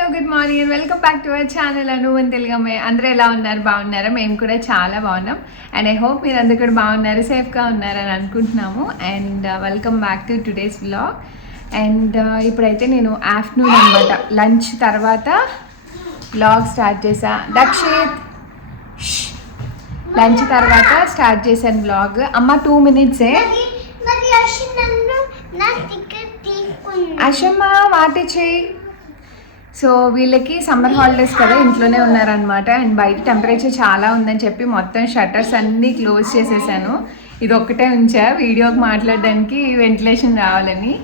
Hello good morning welcome back to our channel Anu అని తెలుగమ్మే. అందరూ ఎలా ఉన్నారు? బాగున్నారా? మేము కూడా చాలా బాగున్నాం. అండ్ ఐ హోప్ మీరు అందరు కూడా బాగున్నారు, సేఫ్గా ఉన్నారని అనుకుంటున్నాము. And welcome back to today's vlog. And ఇప్పుడైతే నేను ఆఫ్టర్నూన్ అనమాట, లంచ్ తర్వాత వ్లాగ్ స్టార్ట్ చేసా. దక్షిత్ లంచ్ తర్వాత స్టార్ట్ చేశాను వ్లాగ్. అమ్మ 2 minutes. అషమ్మ వాటి చేయి. సో వీళ్ళకి సమ్మర్ హాలిడేస్ కదా, ఇంట్లోనే ఉన్నారనమాట. అండ్ బయట టెంపరేచర్ చాలా ఉందని చెప్పి మొత్తం షట్టర్స్ అన్నీ క్లోజ్ చేసేసాను. ఇది ఒక్కటే ఉంచా వీడియోకి మాట్లాడడానికి, వెంటిలేషన్ రావాలని.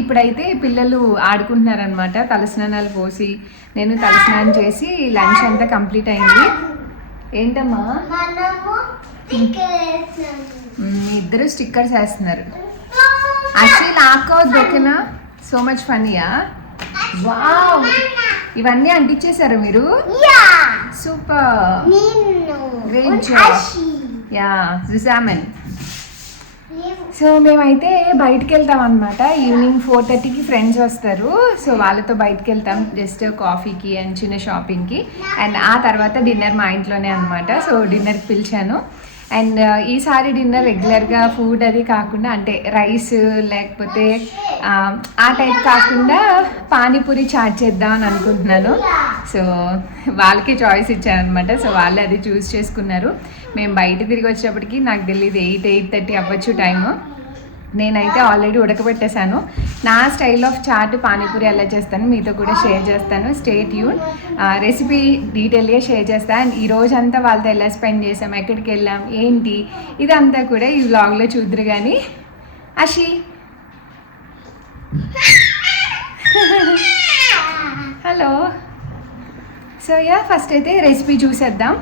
ఇప్పుడైతే పిల్లలు ఆడుకుంటున్నారనమాట. తలస్నానాలు పోసి నేను తలస్నానం చేసి లంచ్ అంతా కంప్లీట్ అయింది. ఏంటమ్మా ఇద్దరు స్టిక్కర్స్ వేస్తున్నారు. యాక్చువల్లీ లాక్కోవద్దు, ఓకేనా? So much ఫన్నీయా. వావ్, ఇవన్నీ అంటించేశారు మీరు? Super, great job. యా జుజామెన్. సో మేమైతే బయటకు వెళ్తాం అనమాట. ఈవినింగ్ 4:30కి ఫ్రెండ్స్ వస్తారు. సో వాళ్ళతో బయటకు వెళ్తాం, జస్ట్ కాఫీకి అండ్ చిన్న షాపింగ్కి. అండ్ ఆ తర్వాత డిన్నర్ మా ఇంట్లోనే అనమాట. సో డిన్నర్కి పిలిచాను. అండ్ ఈసారి డిన్నర్ రెగ్యులర్గా ఫుడ్ అది కాకుండా, అంటే రైస్ లేకపోతే ఆ టైప్ కాకుండా పానీపూరి చాట్ చేద్దాం అని అనుకుంటున్నాను. సో వాళ్ళకి చాయిస్ ఇచ్చాను అనమాట. సో వాళ్ళు అది చూస్ చేసుకున్నారు. మేము బయట తిరిగి వచ్చేప్పటికి నాకు తెలియదు 8-8:30 అవ్వచ్చు టైము. నేనైతే ఆల్రెడీ ఉడకబెట్టేశాను. నా స్టైల్ ఆఫ్ చాట్ పానీపూరి ఎలా చేస్తాను మీతో కూడా షేర్ చేస్తాను. Stay tune. రెసిపీ డీటెయిల్గా షేర్ చేస్తాను. అండ్ ఈ రోజంతా వాళ్ళతో ఎలా స్పెండ్ చేసాం, ఎక్కడికి వెళ్ళాం, ఏంటి, ఇదంతా కూడా ఈ వ్లాగ్లో చూద్దరు. కానీ అషి హలో. సో ఫస్ట్ అయితే రెసిపీ చూసేద్దాం.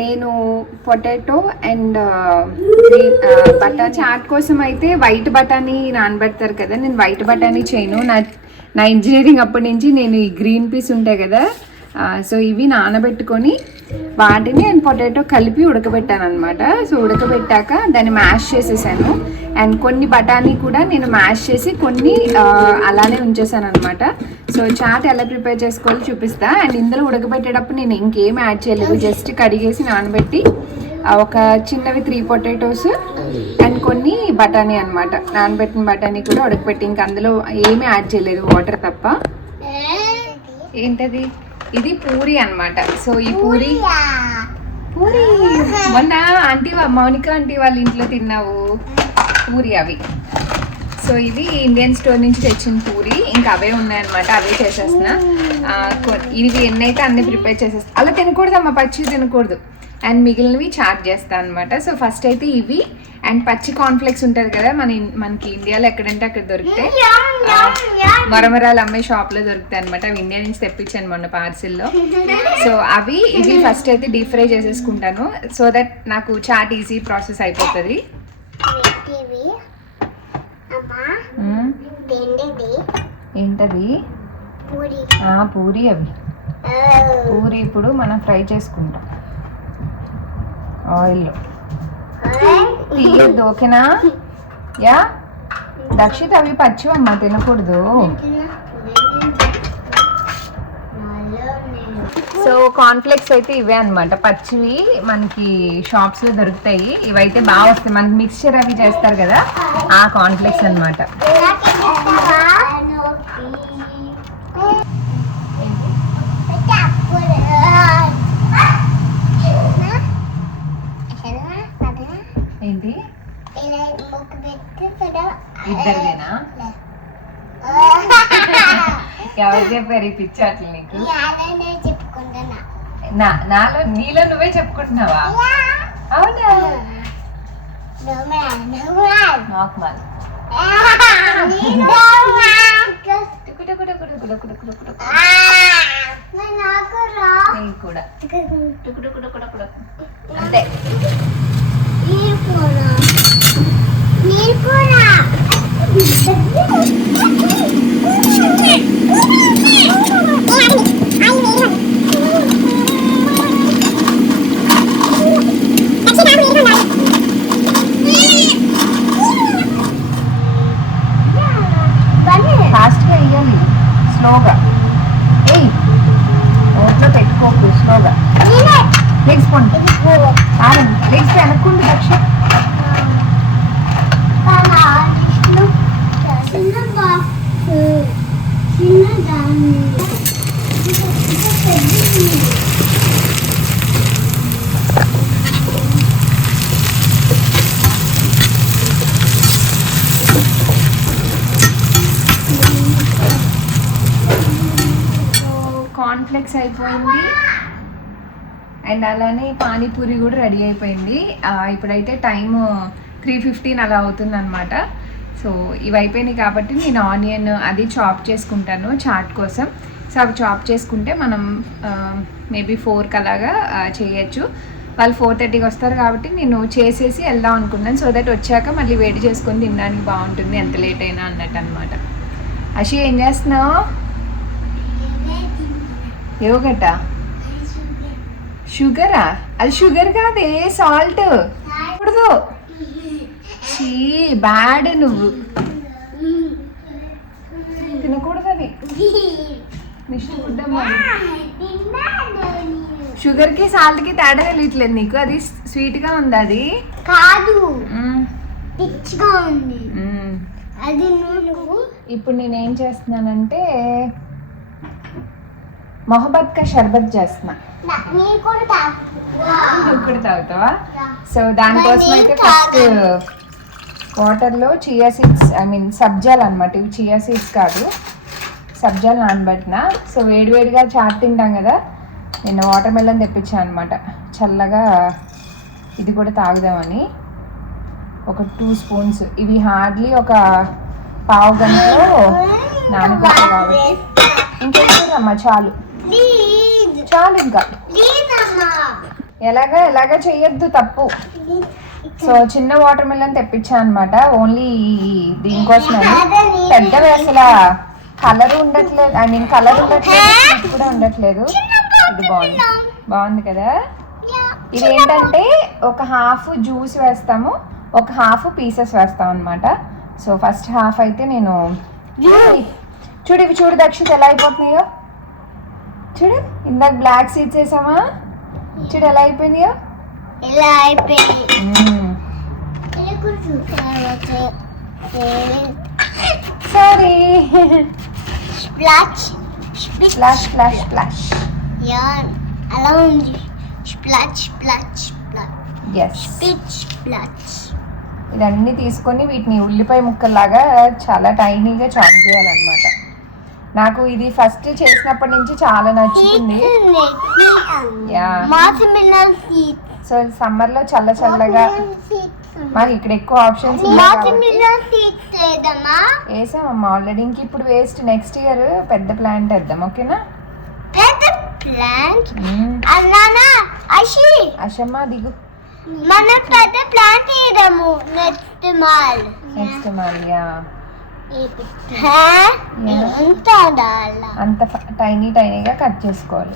నేను పొటాటో అండ్ చాట్ కోసం అయితే వైట్ బటానీ నానబెడతారు కదా, నేను వైట్ బటానీ చేయను. నా ఇంజనీరింగ్ అప్పటి నుంచి నేను ఈ గ్రీన్ పీస్ ఉంటాయి కదా, సో ఇవి నానబెట్టుకొని వాటిని నేను పొటాటో కలిపి ఉడకబెట్టాను అనమాట. సో ఉడకబెట్టాక దాన్ని మ్యాష్ చేసేసాను. అండ్ కొన్ని బఠానీ కూడా నేను మ్యాష్ చేసి కొన్ని అలానే ఉంచేసాను అనమాట. సో చాట్ ఎలా ప్రిపేర్ చేసుకోవాలో చూపిస్తా. అండ్ ఇందులో ఉడకబెట్టేటప్పుడు నేను ఇంకేం యాడ్ చేయలేదు, జస్ట్ కడిగేసి నానబెట్టి ఒక చిన్నవి 3 పొటాటోస్ అండ్ కొన్ని బఠానీ అనమాట. నానబెట్టిన బఠానీ కూడా ఉడకబెట్టి, ఇంకా అందులో ఏమీ యాడ్ చేయలేదు, వాటర్ తప్ప. ఏంటది? ఇది పూరి అనమాట. సో ఈ పూరి మొన్న ఆంటీ మౌనిక ఆంటీ వాళ్ళ ఇంట్లో తిన్నావు పూరి అవి. సో ఇవి ఇండియన్ స్టోర్ నుంచి తెచ్చిన పూరి, ఇంకా అవే ఉన్నాయన్నమాట. అవే చేసేస్తున్నా. ఇవి ఎన్నైతే అన్ని ప్రిపేర్ చేసేస్తా. అలా తినకూడదమ్మా, పచ్చి తినకూడదు. అండ్ మిగిలినవి చాట్ చేస్తాను అనమాట. సో ఫస్ట్ అయితే ఇవి అండ్ పచ్చి కార్న్ఫ్లెక్స్ ఉంటుంది కదా, మనకి ఇండియాలో ఎక్కడంటే అక్కడ దొరుకుతాయి. మరమరాలు అమ్మే షాప్లో దొరుకుతాయి అనమాట. అవి ఇండియా నుంచి తెప్పించాను మొన్న పార్సిల్లో. సో ఇవి ఫస్ట్ అయితే డీప్ ఫ్రై చేసేసుకుంటాను, సో దట్ నాకు చాట్ ఈజీ ప్రాసెస్ అయిపోతుంది. ఏంటది? పూరి. అవి పూరి ఇప్పుడు మనం ఫ్రై చేసుకుంటాం ఆయిల్లో. తీయద్దు, ఓకేనా? యా దక్షిత్, అవి పచ్చివమ్మా, తినకూడదు. సో కార్న్ఫ్లెక్స్ అయితే ఇవే అనమాట, పచ్చివి మనకి షాప్స్లో దొరుకుతాయి. ఇవైతే బాగా వస్తాయి, మనకి మిక్స్చర్ అవి చేస్తారు కదా, ఆ కార్న్ఫ్లెక్స్ అనమాట. ఏంటి? ఇద్దరిదేనా? ఎవరు చెప్పారు ఈ పిచ్చి అట్లా నీకు? నీలో నువ్వే చెప్పుకుంటున్నావా? అవునా? నార్మల్. కూడా అంతే. స్లోగా. ఏయ్ నోట్లో పెట్టుకోకు, స్లోగా. లెగ్స్ పోండి, లెగ్స్ వెనక్కుండి దక్ష. కార్న్ఫ్లెక్స్ అయిపోయింది అండ్ అలానే పానీపూరి కూడా రెడీ అయిపోయింది. ఇప్పుడైతే టైము 3:15 అలా అవుతుంది అనమాట. సో ఇవి అయిపోయినాయి కాబట్టి నేను ఆనియన్ అది చాప్ చేసుకుంటాను చాట్ కోసం. సో అవి చాప్ చేసుకుంటే మనం మేబీ 4కి అలాగా చేయొచ్చు. వాళ్ళు 4:30కి వస్తారు కాబట్టి నేను చేసేసి వెళ్దాం అనుకున్నాను. సో దట్ వచ్చాక మళ్ళీ వేడి చేసుకొని తినడానికి బాగుంటుంది ఎంత లేట్ అయినా అన్నట్టు అనమాట. అషి ఏం చేస్తున్నావు? యోగట షుగరా? అది షుగర్ కాదే, సాల్ట్. కూడదు, చీ బ్యాడ్, నువ్వు తినకూడదు అది. షుగర్కి సాల్ట్కి తేడా తెలియట్లేదు నీకు? అది స్వీట్గా ఉంది. అది కాదు, ఉంది అది. ఇప్పుడు నేనేం చేస్తున్నానంటే మొహబ్బత్ కా షర్బత్ చేస్తున్నా. నువ్వు కూడా తాగుతావా? సో దానికోసం అయితే ఫస్ట్ వాటర్లో చియా సీడ్స్, సబ్జాలు అనమాట. ఇవి చియా సీడ్స్ కాదు, సబ్జాలు నానబెట్టిన. సో వేడివేడిగా చాట్ తింటాం కదా, నిన్న వాటర్ మెలన్ తెప్పించాను అనమాట. చల్లగా ఇది కూడా తాగుదామని ఒక 2 స్పూన్స్. ఇవి హార్డ్లీ ఒక పావు గంటలో నానబెట్టాయి కాబట్టి ఇంకేమ్మా చాలు చాలు. ఇంకా ఎలాగా చెయ్యొద్దు, తప్పు. సో చిన్న వాటర్ మిలన్ తెప్పించా అనమాట, ఓన్లీ దీనికోసమని. పెద్దవి అసలు కలర్ ఉండట్లేదు, కలర్ ఉండట్లేదు, కూడా ఉండట్లేదు. ఇది బాగుంది కదా. ఇది ఏంటంటే ఒక హాఫ్ జ్యూస్ వేస్తాము, ఒక హాఫ్ పీసెస్ వేస్తాం అనమాట. సో ఫస్ట్ హాఫ్ అయితే నేను చూడు, ఇవి చూడు దక్షిత్ ఎలా అయిపోతున్నాయో చూడు. ఇందాక బ్లాక్ సీడ్స్ వేసామా, చూడు ఎలా అయిపోయినాయో. Sorry, splash splash splash splash అలా ఉంది. Splash splash splash. ఇదన్నీ తీసుకొని వీటిని ఉల్లిపాయ ముక్కల్లాగా చాలా టైనీగా చాప్ చేయాలన్నమాట. నాకు ఇది ఫస్ట్ చేసినప్పటి నుంచి చాలా నచ్చుతుంది. సో సమ్మర్ లో చల్లగా మాకు ఇక్కడ ఎక్కువ ఆప్షన్స్ వేసామమ్మా ఆల్రెడీ. ఇంక ఇప్పుడు వేస్ట్, నెక్స్ట్ ఇయర్ పెద్ద ప్లాంట్ వేద్దాం, ఓకేనా? అషమ్మ దిగు, మనం పెద్ద ప్లాంట్ వేద్దాము నెక్స్ట్ మాల్. అంత టైనీగా కట్ చేసుకోవాలి.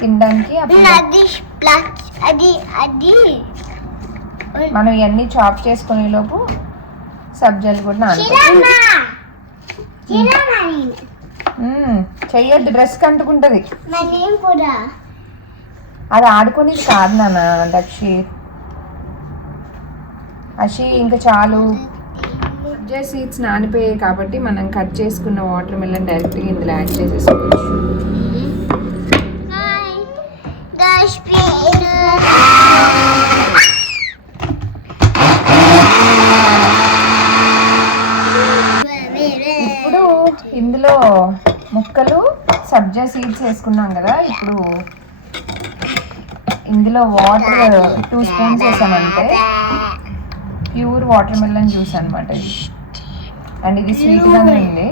తినడానికి మనం ఇవన్నీ చాప్ చేసుకునే లోపు సబ్జాలు కూడా చెయ్యొద్దు, డ్రెస్ కంటుకుంటది. అది ఆడుకునేది కాదు నాన్న దక్షి. అషి ఇంకా చాలు. సబ్జా సీడ్స్ నానిపోయాయి కాబట్టి మనం కట్ చేసుకున్న వాటర్ మిలన్ డైరెక్ట్గా ఇందులో యాడ్ చేసేసుకోవచ్చు. ఇప్పుడు ఇందులో ముక్కలు సబ్జా సీడ్స్ వేసుకున్నాం కదా, ఇప్పుడు ఇందులో వాటర్ 2 స్పూన్స్ వేసామంటే ప్యూర్ వాటర్ మిలన్ జ్యూస్ అనమాట ఇది. అండ్ ఇది స్వీట్గానే ఉంది.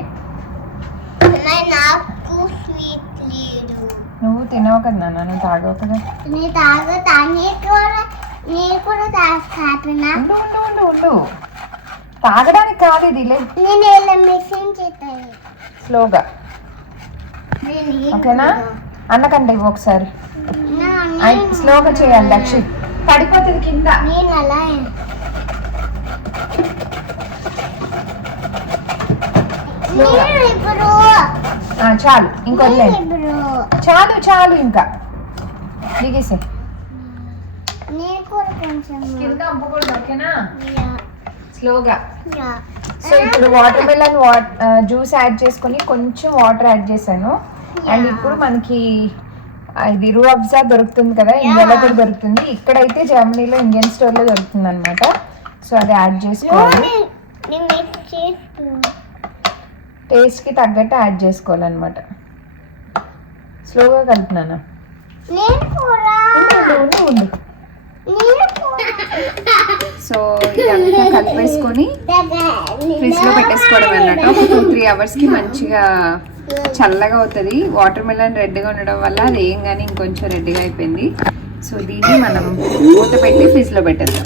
నువ్వు తినవు కదా నాన్న, నువ్వు తాగవు కదా. ఉండు, తాగడానికి కాదు ఇది, స్లోగా, ఓకేనా? అన్నకంటే ఇవ్వు ఒకసారి, స్లోగా చేయాలి దక్షిత్, పడిపోతుంది కింద. స్లోగా. ఇప్పుడు చాలు ఇంకొద్దులే. ఇప్పుడు చాలు చాలు ఇంకా దిగేసే. నేను కూడా కొంచెం కింద అమ్ముకూడదు ఓకేనా, యా స్లోగా. యా సో ఇప్పుడు వాటర్ మెలన్ జ్యూస్ యాడ్ చేసుకొని కొంచెం వాటర్ యాడ్ చేశాను. అండ్ ఇప్పుడు మనకి ఇది రూ అఫ్జా దొరుకుతుంది కదా, ఇండియాలో కూడా దొరుకుతుంది. ఇక్కడైతే జర్మనీలో ఇండియన్ స్టోర్లో దొరుకుతుంది అనమాట. సో అది యాడ్ చేసుకోవాలి. నేను మిక్స్ చేస్తున్నా. టేస్ట్కి తగ్గట్టు యాడ్ చేసుకోవాలన్నమాట. స్లోగా కలుపుతున్నాను. నేను కూడా ఉండు. నేను కూడా సో ఇదంతా కలిపేసుకొని ఫ్రిడ్జ్లో పెట్టేసుకోవడం అన్నట్టు. ఒక 2-3 అవర్స్కి మంచిగా చల్లగా అవుతుంది. వాటర్ మెలన్ రెడ్గా ఉండడం వల్ల అది ఏం కానీ ఇంకొంచెం రెడ్గా అయిపోయింది. సో దీన్ని మనం మూత పెట్టి ఫ్రిడ్జ్లో పెట్టేద్దాం.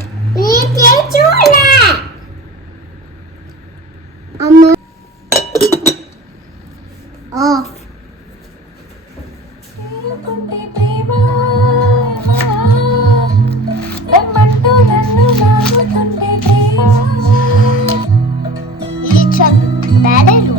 అమ్మ ఇది చాలా బ్యాడలు.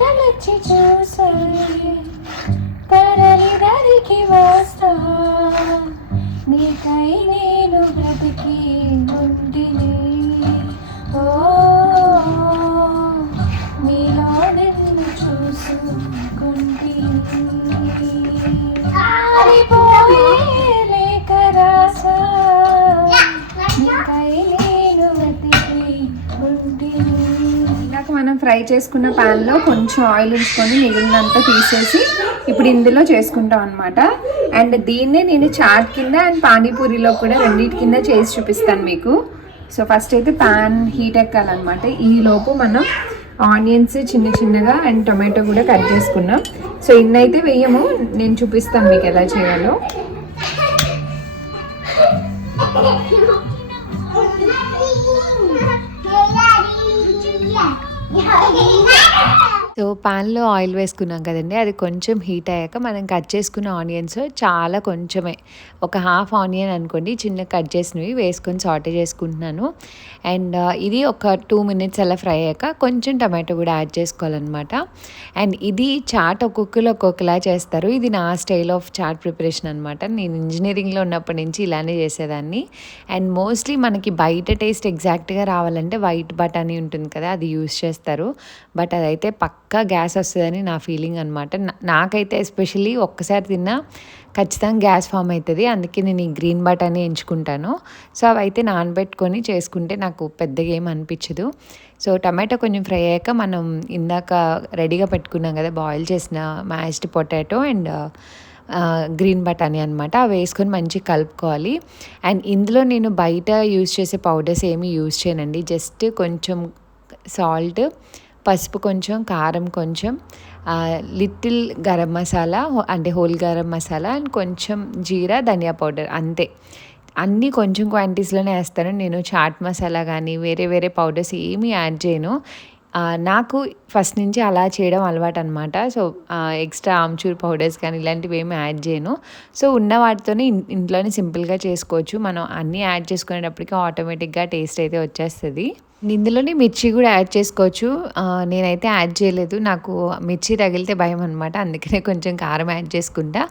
తలచి చూసాయి తరలి దరికి వస్తా, నీకై నేను బ్రతికి ఉండిని. ఓ నీలో నిన్ను చూసుకుంటి లేక రాసా, నీకై నేను బ్రతికి ఉండిని. ఇందాక మనం ఫ్రై చేసుకున్న ప్యాన్లో కొంచెం ఆయిల్ ఉంచుకొని మిగిలినంతా తీసేసి ఇప్పుడు ఇందులో చేసుకుంటాం అనమాట. అండ్ దీన్నే నేను చాట్ కింద అండ్ పానీపూరిలో కూడా రెండింటి కింద చేసి చూపిస్తాను మీకు. సో ఫస్ట్ అయితే ప్యాన్ హీట్ ఎక్కాలన్నమాట. ఈలోపు మనం ఆనియన్స్ చిన్న చిన్నగా అండ్ టొమాటో కూడా కట్ చేసుకున్నాం. సో ఇన్నైతే వేయము, నేను చూపిస్తాను మీకు ఎలా చేయాలో. సో పాన్లో ఆయిల్ వేసుకున్నాం కదండి, అది కొంచెం హీట్ అయ్యాక మనం కట్ చేసుకున్న ఆనియన్స్ చాలా కొంచెమే, ఒక హాఫ్ ఆనియన్ అనుకోండి, చిన్న కట్ చేసినవి వేసుకొని సాటే చేసుకుంటున్నాను. అండ్ ఇది ఒక 2 minutes అలా ఫ్రై అయ్యాక కొంచెం టమాటో కూడా యాడ్ చేసుకోవాలన్నమాట. అండ్ ఇది చాట్ ఒక్కొక్కరు ఒక్కొక్కలా చేస్తారు. ఇది నా స్టైల్ ఆఫ్ చాట్ ప్రిపరేషన్ అనమాట. నేను ఇంజనీరింగ్లో ఉన్నప్పటి నుంచి ఇలానే చేసేదాన్ని. అండ్ మోస్ట్లీ మనకి బయట టేస్ట్ ఎగ్జాక్ట్గా రావాలంటే వైట్ బటానీ ఉంటుంది కదా, అది యూస్ చేస్తారు. బట్ అదైతే పక్కా గ్యాస్ వస్తుందని నా ఫీలింగ్ అనమాట. నాకైతే ఎస్పెషల్లీ ఒక్కసారి తిన్నా ఖచ్చితంగా గ్యాస్ ఫామ్ అవుతుంది. అందుకే నేను ఈ గ్రీన్ బటానీ ఎంచుకుంటాను. సో అవైతే నానబెట్టుకొని చేసుకుంటే నాకు పెద్దగా ఏం అనిపించదు. సో టమాటో కొంచెం ఫ్రై అయ్యాక మనం ఇందాక రెడీగా పెట్టుకున్నాం కదా బాయిల్ చేసిన మ్యాష్డ్ పొటాటో అండ్ గ్రీన్ బటానీ అనమాట, అవి వేసుకొని మంచిగా కలుపుకోవాలి. అండ్ ఇందులో నేను బయట యూజ్ చేసే పౌడర్స్ ఏమీ యూజ్ చేయనండి. జస్ట్ కొంచెం సాల్ట్, పసుపు కొంచెం, కారం కొంచెం, లిటిల్ గరం మసాలా అంటే హోల్ గరం మసాలా అండ్ కొంచెం జీరా, ధనియా పౌడర్, అంతే. అన్నీ కొంచెం క్వాంటిటీస్లోనే వేస్తాను నేను. చాట్ మసాలా కానీ వేరే వేరే పౌడర్స్ ఏమీ యాడ్ చేయను. నాకు ఫస్ట్ నుంచి అలా చేయడం అలవాటు అనమాట. సో ఎక్స్ట్రా ఆమ్చూర్ పౌడర్స్ కానీ ఇలాంటివి ఏమి యాడ్ చేయను. సో ఉన్న వాటితోనే ఇంట్లోనే సింపుల్గా చేసుకోవచ్చు. మనం అన్నీ యాడ్ చేసుకునేటప్పటికి ఆటోమేటిక్గా టేస్ట్ అయితే వచ్చేస్తుంది. ఇందులోనే మిర్చి కూడా యాడ్ చేసుకోవచ్చు. నేనైతే యాడ్ చేయలేదు, నాకు మిర్చి తగిలితే భయం అనమాట, అందుకనే కొంచెం కారం యాడ్ చేసుకుంటా.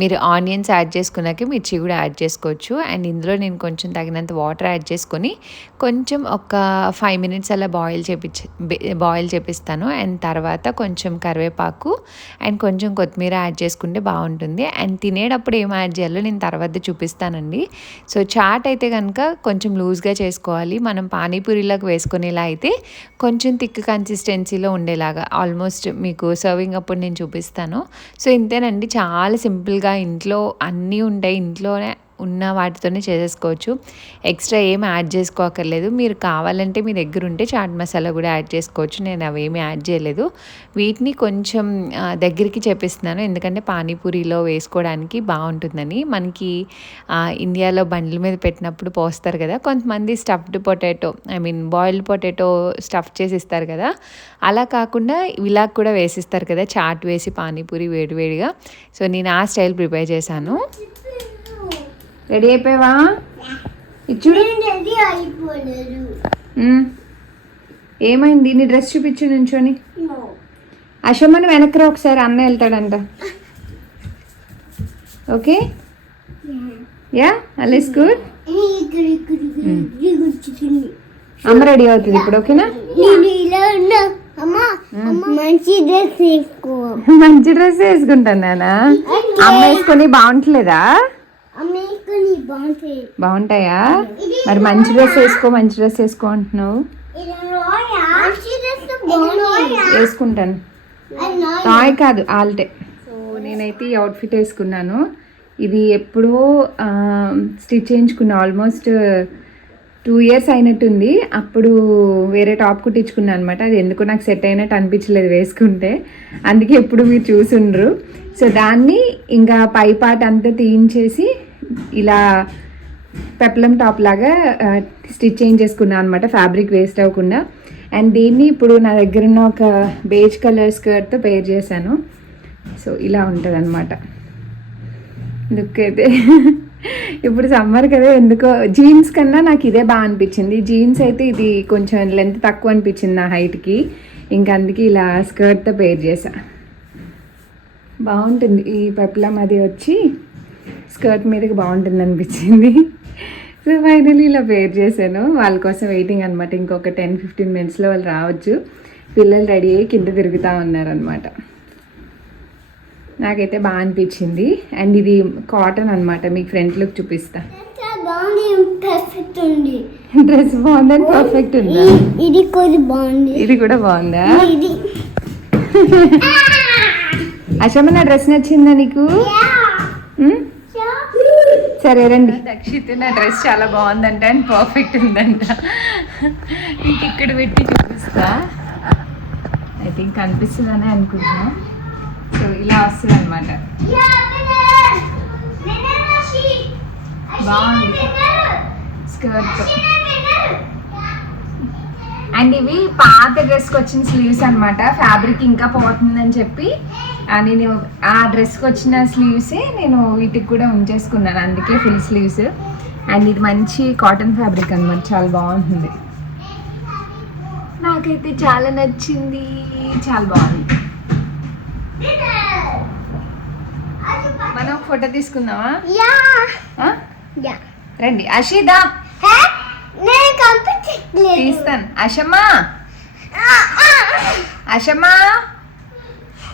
మీరు ఆనియన్స్ యాడ్ చేసుకున్నాకే మిర్చి కూడా యాడ్ చేసుకోవచ్చు. అండ్ ఇందులో నేను కొంచెం తగినంత వాటర్ యాడ్ చేసుకొని కొంచెం ఒక 5 minutes అలా బాయిల్ చేపిస్తాను. అండ్ తర్వాత కొంచెం కరివేపాకు అండ్ కొంచెం కొత్తిమీర యాడ్ చేసుకుంటే బాగుంటుంది. అండ్ తినేటప్పుడు ఏం యాడ్ చేయాలో నేను తర్వాత చూపిస్తానండి. సో చాట్ అయితే కనుక కొంచెం లూజ్గా చేసుకోవాలి. మనం పానీపూరిలోకి వేసుకునేలా అయితే కొంచెం థిక్ కన్సిస్టెన్సీలో ఉండేలాగా, ఆల్మోస్ట్ మీకు సర్వింగ్ అప్పుడు నేను చూపిస్తాను. సో ఇంతేనండి, చాలా సింపుల్గా ఇంట్లో అన్నీ ఉంటాయి, ఇంట్లోనే ఉన్న వాటితోనే చేసేసుకోవచ్చు. ఎక్స్ట్రా ఏమి యాడ్ చేసుకోకర్లేదు. మీరు కావాలంటే మీ దగ్గర ఉంటే చాట్ మసాలా కూడా యాడ్ చేసుకోవచ్చు. నేను అవేమీ యాడ్ చేయలేదు. వీటిని కొంచెం దగ్గరికి చేపిస్తున్నాను, ఎందుకంటే పానీపూరిలో వేసుకోవడానికి బాగుంటుందని. మనకి ఇండియాలో బండ్ల మీద పెట్టినప్పుడు పోస్తారు కదా, కొంతమంది stuffed potato boiled potato stuff చేసి ఇస్తారు కదా, అలా కాకుండా ఇలా కూడా వేసిస్తారు కదా చాట్ వేసి పానీపూరి వేడివేడిగా. సో నేను ఆ స్టైల్ ప్రిపేర్ చేశాను. రెడీ అయిపోయావా? ఇచ్చుడు ఏమైంది? నీ డ్రెస్ చూపించు నుంచొని. అశమ్మని వెనక్కి ఒకసారి అన్న వెళ్తాడంట. Okay yeah all is good. అమ్మ రెడీ అవుతుంది ఇప్పుడు. ఓకేనా? మంచి డ్రెస్ వేసుకో. మంచి డ్రెస్ వేసుకుంటాను నానా. అమ్మ వేసుకొని బాగుంటలేదా? బాగుంటాయా? మరి మంచి డ్రెస్ వేసుకో, మంచి డ్రెస్ వేసుకో అంటున్నావు. వేసుకుంటాను. టాయ్ కాదు, ఆల్టే. సో నేనైతే ఈ అవుట్ఫిట్ వేసుకున్నాను. ఇది ఎప్పుడో స్టిచ్ చేయించుకున్నా, ఆల్మోస్ట్ 2 years అయినట్టుంది. అప్పుడు వేరే టాప్ కుట్టించుకున్నాను అనమాట. అది ఎందుకో నాకు సెట్ అయినట్టు అనిపించలేదు వేసుకుంటే, అందుకే ఎప్పుడు మీరు చూసుండ్రు. సో దాన్ని ఇంకా పై పార్ట్ అంతా తీయించేసి ఇలా పెప్లం టాప్ లాగా స్టిచ్ చేయించేసుకున్నాను అనమాట, ఫ్యాబ్రిక్ వేస్ట్ అవ్వకుండా. అండ్ దీన్ని ఇప్పుడు నా దగ్గర ఉన్న ఒక బేజ్ కలర్ స్కర్ట్తో పేర్ చేశాను. సో ఇలా ఉంటుంది అనమాట లుక్ అయితే. ఇప్పుడు సమ్మర్ కదా, ఎందుకో జీన్స్ కన్నా నాకు ఇదే బాగా అనిపించింది. జీన్స్ అయితే ఇది కొంచెం లెంత్ తక్కువ అనిపించింది నా హైట్కి, ఇంకా అందుకే ఇలా స్కర్ట్తో పేర్ చేసా. బాగుంటుంది ఈ పెప్లం, అది వచ్చి స్కర్ట్ మీదకి బాగుంటుంది అనిపించింది. సో ఫైనలీ ఇలా పేర్ చేశాను. వాళ్ళ కోసం వెయిటింగ్ అనమాట. ఇంకొక 10-15 minutesలో వాళ్ళు రావచ్చు. పిల్లలు రెడీ అయ్యి కింద తిరుగుతూ ఉన్నారనమాట. నాకైతే బాగా అనిపించింది. అండ్ ఇది కాటన్ అనమాట. మీకు ఫ్రంట్ లుక్ చూపిస్తా. డ్రెస్ బాగుందని పర్ఫెక్ట్ ఉందా? ఇది కూడా బాగుంది. ఇది కూడా బాగుందా? అశమ్మ నా డ్రెస్ నచ్చిందా నీకు? సరే రండి. దక్షిత్ నా డ్రెస్ చాలా బాగుందంట అండ్ పర్ఫెక్ట్ ఉందంట. నీకు ఇక్కడ పెట్టి చూపిస్తా. ఐ థింక్ కనిపిస్తుందని అనుకుంటున్నా. సో ఇలా వస్తుంది అనమాట. బాగుంది స్కర్ట్. అండ్ ఇవి పాత డ్రెస్కి వచ్చిన స్లీవ్స్ అనమాట. ఫ్యాబ్రిక్ ఇంకా పోతుందని చెప్పి నేను ఆ డ్రెస్కి వచ్చిన స్లీవ్సే నేను వీటికి కూడా ఉంచేసుకున్నాను, అందుకే ఫుల్ స్లీవ్స్. అండ్ ఇది మంచి కాటన్ ఫ్యాబ్రిక్ అనమాట, చాలా బాగుంటుంది. నాకైతే చాలా నచ్చింది, చాలా బాగుంది. మనం ఫోటో తీసుకుందామా? రండి అషిదా, తీస్తాను. అషమ్మా, అషమ్మా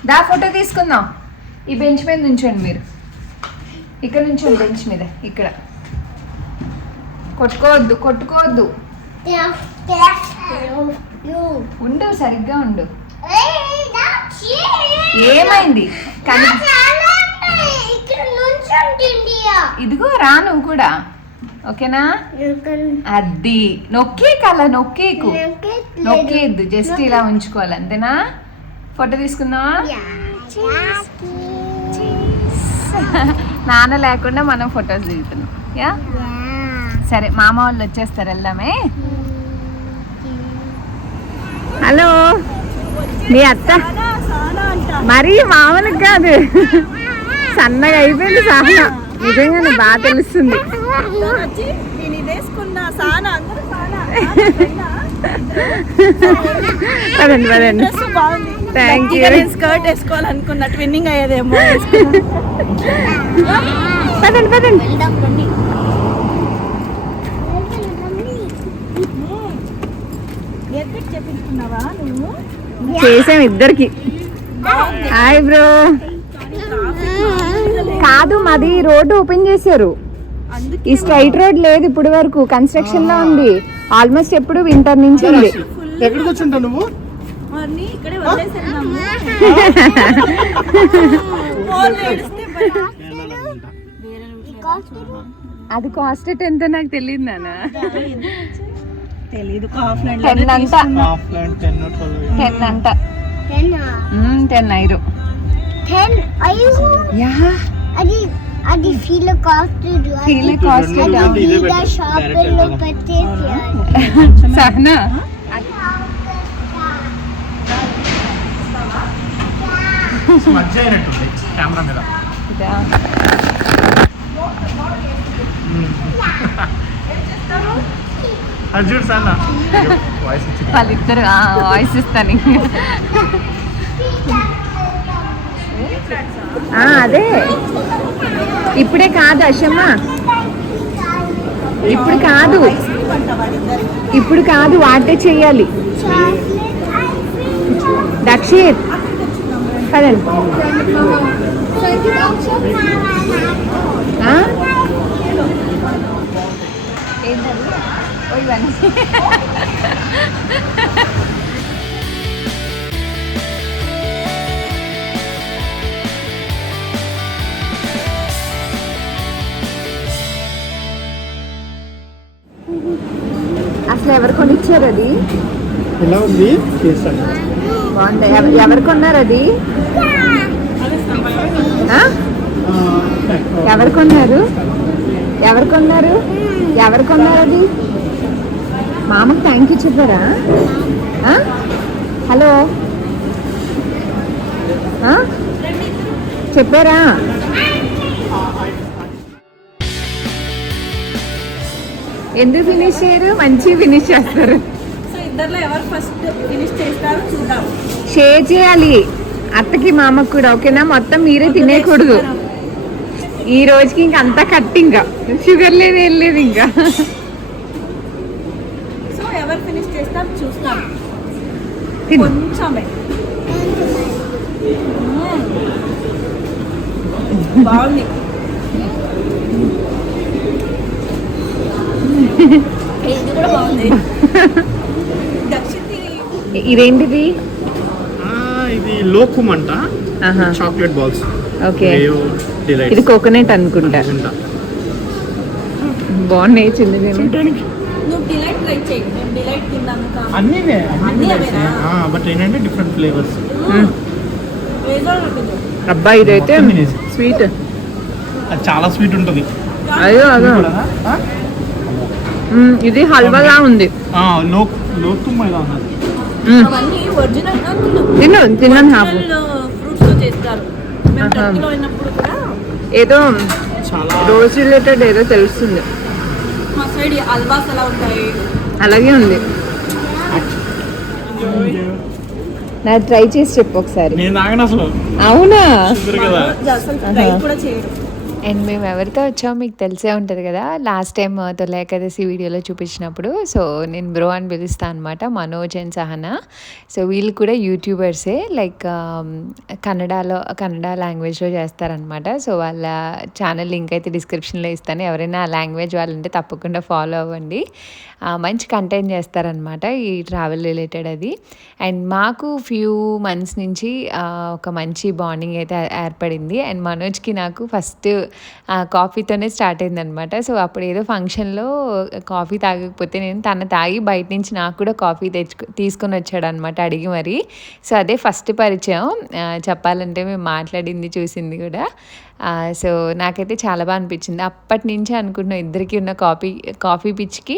దా ఫోటో తీసుకుందాం. ఈ బెంచ్ మీద నుంచోండి మీరు. ఇక్కడ నుంచోండి బెంచ్ మీద. ఇక్కడ కొట్టుకోవద్దు, కొట్టుకోవద్దు. ఉండు, సరిగ్గా ఉండు. ఏమైంది? కానీ ఇదిగో రా నువ్వు కూడా. ఓకేనా? అది నొక్కే కల, నొక్కేకు, నొక్కేద్దు, జస్ట్ ఇలా ఉంచుకోవాలి అంతేనా? ఫోటో తీసుకుందామా? నాన్న లేకుండా మనం ఫొటోస్ దిగుతున్నాం. యా సరే, మామ వాళ్ళు వచ్చేస్తారు, వెళ్దామే. హలో, మీ అత్త మరీ మామూలుగా కాదు, సన్నగా అయిపోయింది సానా. నిజంగానే బాగా తెలుస్తుంది. పదండి పదండి. Thank you. స్కర్ట్ వేసుకోవాలనుకున్నా, ట్విన్నింగ్ అయ్యేదేమో. పదండి పదండి. చెప్పించుకున్నావా నువ్వు? చేసాం ఇద్దరికి. Hi bro. కాదు, మాది రోడ్డు ఓపెన్ చేశారు. ఈ స్ట్రైట్ రోడ్ లేదు ఇప్పుడు వరకు, కన్స్ట్రక్షన్ లో ఉంది. ఆల్మోస్ట్ ఎప్పుడు వింటర్ నుంచి ఉంది. ఎక్కడికి వచ్చి నువ్వు? ఇక్కడే వదిలేసాను. అది కాస్ట్ ఎంత నాకు తెలియదు నాన్న. తెలీదు ఆఫ్లైన్ 10 అంట. ఆఫ్లైన్ 10 12 10 అంట. 10 ఐరు. 10 అయ్యో యా అది ఫీల్ కాస్ట్ ఫీల్ కాస్ట్ షాపుల్లో పెట్టేసి సహనా మధ్య అయినట్టుంది కెమెరా మీద. ఇదా అది చూడు సార్ వాయిస్ ఇచ్చింది. వాళ్ళిద్దరు వాయిస్ ఇస్తాను. అదే ఇప్పుడే కాదు అశమ్మ, ఇప్పుడు కాదు, ఇప్పుడు కాదు, వాటే చెయ్యాలి. దక్షిత్ కదండి. అసలు ఎవరు కొనిచ్చారు అది? ఎలా ఉంది చేస్తాను. బాగుంది. ఎవరు కొన్నారు అది? ఎవరు కొన్నారు? ఎవరు కొన్నారు? ఎవరు కొన్నారు అది? మామకు థ్యాంక్ యూ చెప్పారా? హలో చెప్పారా? ఎందుకు ఫినిష్ చేయరు? మంచి ఫినిష్ చేస్తారు. సో ఇద్దర్లో ఎవరు ఫస్ట్ ఫినిష్ చేస్తారో చూద్దాం. షేర్ చేయాలి అత్తకి మామకు కూడా, ఓకేనా? మొత్తం మీరే తినేయకూడదు ఈ రోజుకి. ఇంక అంతా కట్, ఇంకా షుగర్ లేదు, ఏం లేదు ఇంకా. సో ఎవరు ఫినిష్ చేస్తారో చూస్తాం. తిను. కొంచెమే బాగుంది. ఇది కూడా బాగుంది. ఇదేంటిది? ఇది లోకుమ్ అంట, ఆహా. Chocolate balls. Okay, delight. ఇది కోకోనట్ అనుకుంటా. బాగున్నాయి చిన్నది. నువ్వు డిలైట్ ట్రై చేయి. మేము డిలైట్ తిన్నాము అన్నీ అన్నీ అవేనా? బట్ ఏంటంటే డిఫరెంట్ ఫ్లేవర్స్. అబ్బా ఇదైతే స్వీట్. అది చాలా స్వీట్ ఉంటుంది. అయ్యో అదో ఇది హల్వాలా ఉంది. లోకుమ్ ఇలా ఉన్నది. అవన్నీ ఒరిజినల్ తిన్నాను హాఫ్. ఫ్రూట్స్ తో చేస్తారు. మేము టర్కీలో ఉన్నప్పుడు కూడా ఏదో చాలా రోజ్ రిలేటెడ్ ఏదో తెలుస్తుంది. మా సైడ్ హల్వాస్ ఎలా ఉంటాయి అలాగే ఉంది. నా ట్రై చేసి చెప్పు ఒకసారి. నేను తాగను అసలు. అవునా? షుగర్ కదా. అసలు ట్రై కూడా చేయరు. అండ్ మేము ఎవరితో వచ్చామో మీకు తెలిసే ఉంటుంది కదా, లాస్ట్ టైం తొలి ఏకాదశి వీడియోలో చూపించినప్పుడు. సో నేను బ్రో అని పిలుస్తాను అనమాట, మనోజ్ అండ్ సహనా. సో వీళ్ళు కూడా యూట్యూబర్సే, లైక్ కన్నడ లాంగ్వేజ్లో చేస్తారనమాట. సో వాళ్ళ ఛానల్ లింక్ అయితే డిస్క్రిప్షన్లో ఇస్తాను, ఎవరైనా ఆ లాంగ్వేజ్ వాళ్ళంటే తప్పకుండా ఫాలో అవ్వండి. మంచి కంటెంట్ చేస్తారనమాట ఈ ట్రావెల్ రిలేటెడ్ అది. అండ్ మాకు ఫ్యూ మంత్స్ నుంచి ఒక మంచి బాండింగ్ అయితే ఏర్పడింది. అండ్ మనోజ్కి నాకు ఫస్ట్ కాఫీతోనే స్టార్ట్ అయిందనమాట. సో అప్పుడు ఏదో ఫంక్షన్లో కాఫీ తాగకపోతే నేను తను తాగి బయట నుంచి నాకు కూడా కాఫీ తీసుకొని వచ్చాడు అనమాట, అడిగి మరి. సో అదే ఫస్ట్ పరిచయం చెప్పాలంటే, మేము మాట్లాడింది చూసింది కూడా. సో నాకైతే చాలా బాగా అనిపించింది. అప్పటి నుంచి అనుకుంటున్నాం ఇద్దరికి ఉన్న కాఫీ పిచ్చికి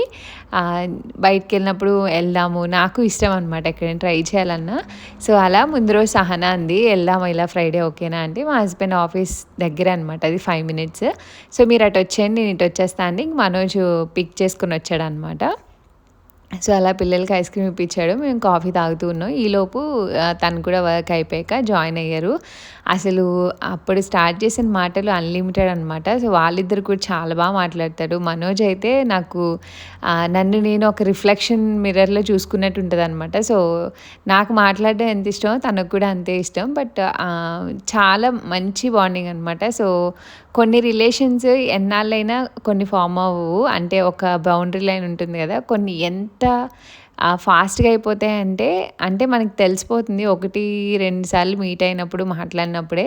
బయటికి వెళ్ళినప్పుడు వెళ్దాము, నాకు ఇష్టం అనమాట ఎక్కడైనా ట్రై చేయాలన్నా. సో అలా ముందు రోజు సహనా అంది వెళ్దాము ఇలా ఫ్రైడే ఓకేనా అంటే, మా హస్బెండ్ ఆఫీస్ దగ్గర అనమాట, అది 5 minutes. సో మీరు అటు వచ్చేయండి నేను ఇటు వచ్చేస్తా అండి. ఇంక మనోజు పిక్ చేసుకుని వచ్చాడు అనమాట. సో అలా పిల్లలకి ఐస్ క్రీమ్ ఇప్పించాడు, మేము కాఫీ తాగుతూ ఉన్నాం. ఈలోపు తను కూడా వర్క్ అయిపోయాక జాయిన్ అయ్యారు. అసలు అప్పుడు స్టార్ట్ చేసిన మాటలు అన్లిమిటెడ్ అనమాట. సో వాళ్ళిద్దరు కూడా చాలా బాగా మాట్లాడతారు. మనోజ్ అయితే నాకు నన్ను నేను ఒక రిఫ్లెక్షన్ మిర్రర్లో చూసుకున్నట్టు ఉంటుంది అనమాట. సో నాకు మాట్లాడడం ఎంత ఇష్టమో తనకు కూడా అంతే ఇష్టం. బట్ చాలా మంచి బాండింగ్ అనమాట. సో కొన్ని రిలేషన్స్ ఎన్నాళ్ళైనా కొన్ని ఫామ్ అవ్వవు, అంటే ఒక బౌండరీ లైన్ ఉంటుంది కదా, కొన్ని ఎంత ఫాస్ట్గా అయిపోతాయి అంటే మనకి తెలిసిపోతుంది 1-2 సార్లు మీట్ అయినప్పుడు మాట్లాడినప్పుడే.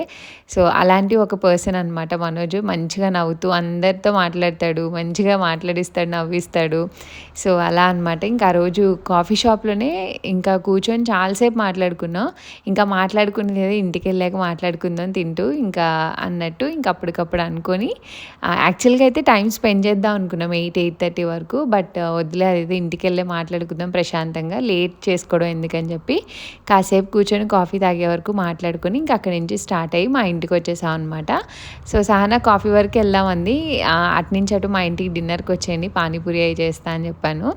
సో అలాంటి ఒక పర్సన్ అనమాట మనోజ్. మంచిగా నవ్వుతూ అందరితో మాట్లాడతాడు, మంచిగా మాట్లాడిస్తాడు, నవ్విస్తాడు. సో అలా అనమాట. ఇంకా ఆ రోజు కాఫీ షాప్లోనే ఇంకా కూర్చొని చాలాసేపు మాట్లాడుకున్నాం. ఇంకా మాట్లాడుకునేది కదా ఇంటికి వెళ్ళాక మాట్లాడుకుందాం తింటూ ఇంకా అన్నట్టు ఇంకా అప్పటికప్పుడు అనుకొని యాక్చువల్గా అయితే టైం స్పెండ్ చేద్దాం అనుకున్నాం 8-8:30 వరకు. బట్ వదిలే, అదైతే ఇంటికి వెళ్ళి మాట్లాడుకుందాం ప్రశాంతంగా, లేట్ చేసుకోవడం ఎందుకని చెప్పి కాసేపు కూర్చొని కాఫీ తాగే వరకు మాట్లాడుకొని ఇంకా అక్కడి నుంచి స్టార్ట్ అయ్యి మా ఇంటికి వచ్చేసాం అనమాట. సో సహనా కాఫీ వరకు వెళ్దామంది. అటునుంచి అటు మా ఇంటికి డిన్నర్కి వచ్చేయండి, పానీపూరి అవి చేస్తా అని చెప్పాను.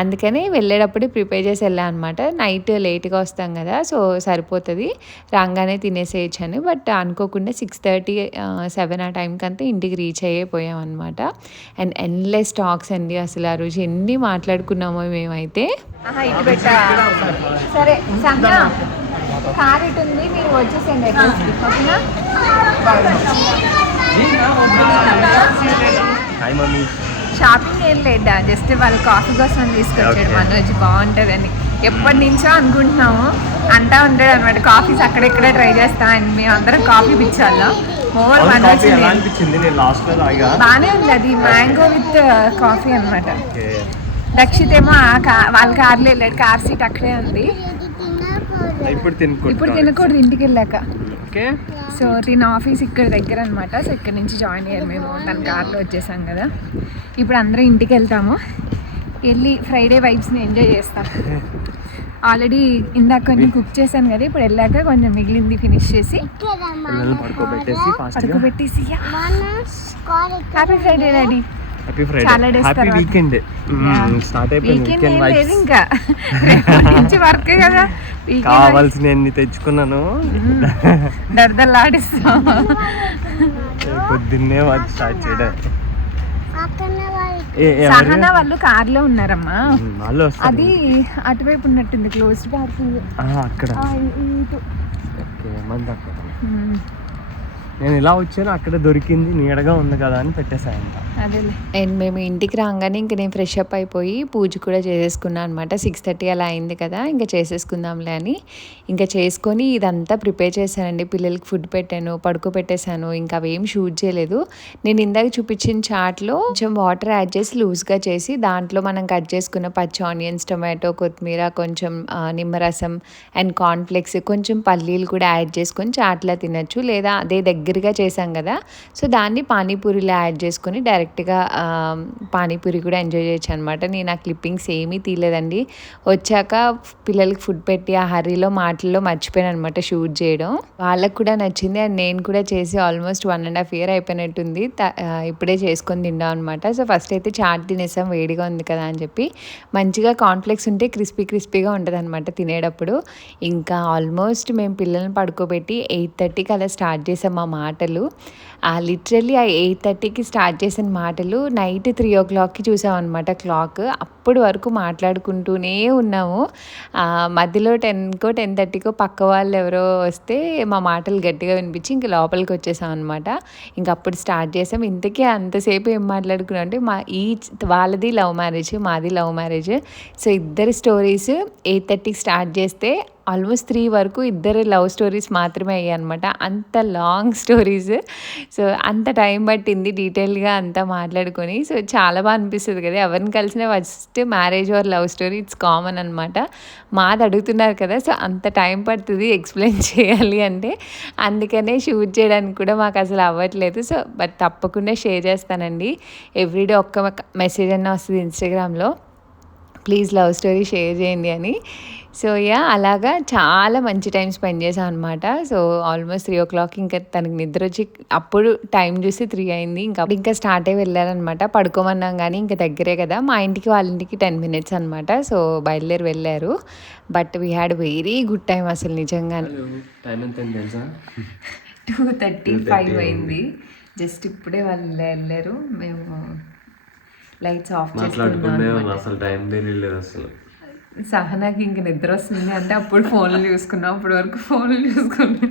అందుకని వెళ్ళేటప్పుడు ప్రిపేర్ చేసి వెళ్ళాను అనమాట. నైట్ లేట్గా వస్తాం కదా, సో సరిపోతుంది, రాగానే తినేసేయచ్చని. బట్ అనుకోకుండా 6:30-7 ఆ టైంకి అంతా ఇంటికి రీచ్ అయిపోయాం అనమాట. అండ్ ఎన్లెస్ టాక్స్ అండి, అసలు ఆ రోజు ఎన్ని మాట్లాడుకున్నామో మేమైతే. ఇటు పెట్టా సరే సంధ్య, కార్ ఇటు ఉంది, మీరు వచ్చేసేయండి ఓకేనా. షాపింగ్ ఏం లేదా, జస్ట్ వాళ్ళు కాఫీ కోసం తీసుకొచ్చాడు మనోజ్, బాగుంటుందని. ఎప్పటి నుంచో అనుకుంటున్నాము, అంటా ఉంటాడు అనమాట కాఫీస్ అక్కడెక్కడ ట్రై చేస్తా అని. మేము అందరం కాఫీ పిచ్చాళ్ళం. బానే ఉంది, అది మ్యాంగో విత్ కాఫీ అనమాట. రక్షిత్ ఏమో వాళ్ళ కార్లో వెళ్ళాడు, కార్ సీట్ అక్కడే ఉంది. ఇప్పుడు తినకూడదు ఇంటికి వెళ్ళాక. సో తిన ఆఫీస్ ఇక్కడ దగ్గర అనమాట. సో ఇక్కడ నుంచి జాయిన్ అయ్యారు, మేము తన కార్లో వచ్చేసాం కదా. ఇప్పుడు అందరం ఇంటికి వెళ్తాము, వెళ్ళి ఫ్రైడే వైబ్స్ని ఎంజాయ్ చేస్తాం. ఆల్రెడీ ఇందాక కొంచెం కుక్ చేశాను కదా, ఇప్పుడు వెళ్ళాక కొంచెం మిగిలింది ఫినిష్ చేసి పడుకోబెట్టేసి హ్యాపీ ఫ్రైడే డాడీ. చాలా డేస్ వీకెండ్ లేదు ఇంకా, నుంచి వర్క్ కదా, కావాల్సినవి తెచ్చుకున్నాను. దర్దలాడిస్తాం పొద్దున్నే స్టార్ట్ చేయడం. సహనా వాళ్ళు కార్ లో ఉన్నారమ్మా, అది అటువైపు ఉన్నట్టుంది క్లోజ్డ్ పార్కింగ్ అక్కడ. నేను ఇలా వచ్చాను, అక్కడ దొరికింది, నీడగా ఉంది కదా అని పెట్టేసాయంట. అదేలే. అండ్ మేము ఇంటికి రాగానే ఇంక నేను ఫ్రెష్ అప్ అయిపోయి పూజ కూడా చేసేసుకున్నాను అనమాట. 6:30 అలా అయింది కదా, ఇంకా చేసేసుకుందాంలే అని ఇంకా చేసుకొని ఇదంతా ప్రిపేర్ చేశానండి. పిల్లలకి ఫుడ్ పెట్టాను, పడుకోబెట్టేశాను. ఇంకా అవేం షూట్ చేయలేదు. నేను ఇందాక చూపించిన చాట్లో కొంచెం వాటర్ యాడ్ చేసి లూజ్గా చేసి దాంట్లో మనం కట్ చేసుకున్న పచ్చి ఆనియన్స్, టొమాటో, కొత్తిమీర, కొంచెం నిమ్మరసం అండ్ కార్న్ఫ్లెక్స్, కొంచెం పల్లీలు కూడా యాడ్ చేసుకొని చాట్లా తినచ్చు. లేదా అదే దగ్గరగా చేసాం కదా, సో దాన్ని పానీపూరిలో యాడ్ చేసుకొని డైరెక్ట్గా పానీపూరి కూడా ఎంజాయ్ చేయొచ్చు అనమాట. నేను ఆ క్లిప్పింగ్స్ ఏమీ తీయలేదండి. వచ్చాక పిల్లలకి ఫుడ్ పెట్టి ఆ హర్రీలో మాటల్లో మర్చిపోయాను అనమాట షూట్ చేయడం. వాళ్ళకు కూడా నచ్చింది అండ్ నేను కూడా చేసి ఆల్మోస్ట్ 1.5 year అయిపోయినట్టుంది. ఇప్పుడే చేసుకొని తిండాం అనమాట. సో ఫస్ట్ అయితే చాట్ తినేసాం, వేడిగా ఉంది కదా అని చెప్పి. మంచిగా కార్న్ఫ్లెక్స్ ఉంటే క్రిస్పీగా ఉంటుంది అనమాట తినేటప్పుడు. ఇంకా ఆల్మోస్ట్ మేము పిల్లల్ని పడుకోబెట్టి 8:30కి అలా స్టార్ట్ చేసాం మా మాటలు. లిటరల్లీ ఆ 8:30కి స్టార్ట్ చేసిన మాటలు నైట్ 3 o'clockకి చూసామన్నమాట క్లాక్. అప్పటి వరకు మాట్లాడుకుంటూనే ఉన్నాము. మధ్యలో 10కో 10:30కో పక్క వాళ్ళు ఎవరో వస్తే మా మాటలు గట్టిగా వినిపించి ఇంక లోపలికి వచ్చేసాం అనమాట. ఇంక అప్పుడు స్టార్ట్ చేసాం. ఇంతకీ అంతసేపు ఏం మాట్లాడుకున్నాం అంటే వాళ్ళది లవ్ మ్యారేజ్, మాది లవ్ మ్యారేజ్. సో ఇద్దరి స్టోరీస్ 8:30కి స్టార్ట్ చేస్తే ఆల్మోస్ట్ 3 వరకు ఇద్దరు లవ్ స్టోరీస్ మాత్రమే అయ్యాయి అనమాట. అంత లాంగ్ స్టోరీస్. సో అంత టైం పట్టింది డీటెయిల్గా అంతా మాట్లాడుకొని. సో చాలా బాగా అనిపిస్తుంది కదా, ఎవరిని కలిసినా first marriage or love story it's common అనమాట. మాది అడుగుతున్నారు కదా, సో అంత టైం పడుతుంది ఎక్స్ప్లెయిన్ చేయాలి అంటే. అందుకనే షూట్ చేయడానికి కూడా మాకు అసలు అవ్వట్లేదు. సో బట్ తప్పకుండా షేర్ చేస్తానండి. ఎవ్రీడే ఒక్క మెసేజ్ అన్న వస్తుంది ఇన్స్టాగ్రామ్లో, ప్లీజ్ లవ్ స్టోరీ షేర్ చేయండి అని. సో అలాగా చాలా మంచి టైం స్పెండ్ చేసాం అనమాట. సో ఆల్మోస్ట్ 3 o'clock ఇంకా తనకి నిద్ర వచ్చి అప్పుడు టైం చూసి 3 అయింది. ఇంకా స్టార్ట్ అయ్యి వెళ్ళారనమాట. పడుకోమన్నాం కానీ ఇంకా దగ్గరే కదా, మా ఇంటికి వాళ్ళ ఇంటికి 10 minutes అనమాట. సో బయలుదేరి వెళ్ళారు. But we had very good time అసలు నిజంగానే. 2:35 అయింది. జస్ట్ ఇప్పుడే వాళ్ళు వెళ్ళారు, మేము లైట్స్ ఆఫ్ చేసుకున్నాం. అసలు టైం తెలియలేదు అసలు. సహనాకి ఇంక నిద్ర వస్తుంది అంటే అప్పుడు ఫోన్లు చూసుకున్నాం, అప్పటి వరకు ఫోన్లు చూసుకున్నాం.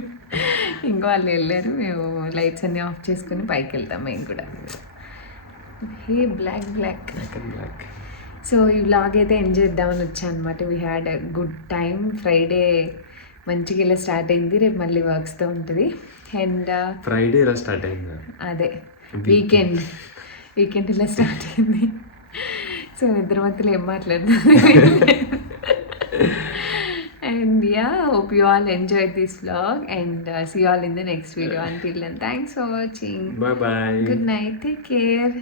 ఇంకా వాళ్ళు వెళ్ళారు, మేము లైట్స్ అన్నీ ఆఫ్ చేసుకుని పైకి వెళ్తాం మేము కూడా. Hey block. సో ఈ వ్లాగ్ అయితే ఎంజాయ్ చేద్దామని వచ్చాను అనమాట. We had a good time. Friday మంచిగా ఇలా స్టార్ట్ అయింది. రేపు మళ్ళీ వర్క్స్తో ఉంటుంది. అండ్ ఫ్రైడే ఇలా స్టార్ట్ అయింది. అదే వీకెండ్ ఇలా స్టార్ట్ అయింది. సో ఇద్దరు మధ్యలో ఏం మాట్లాడుతుంది. And yeah, hope you all enjoyed this vlog and see you all in the next video. Until then, thanks for watching. Bye bye. Good night. Take care.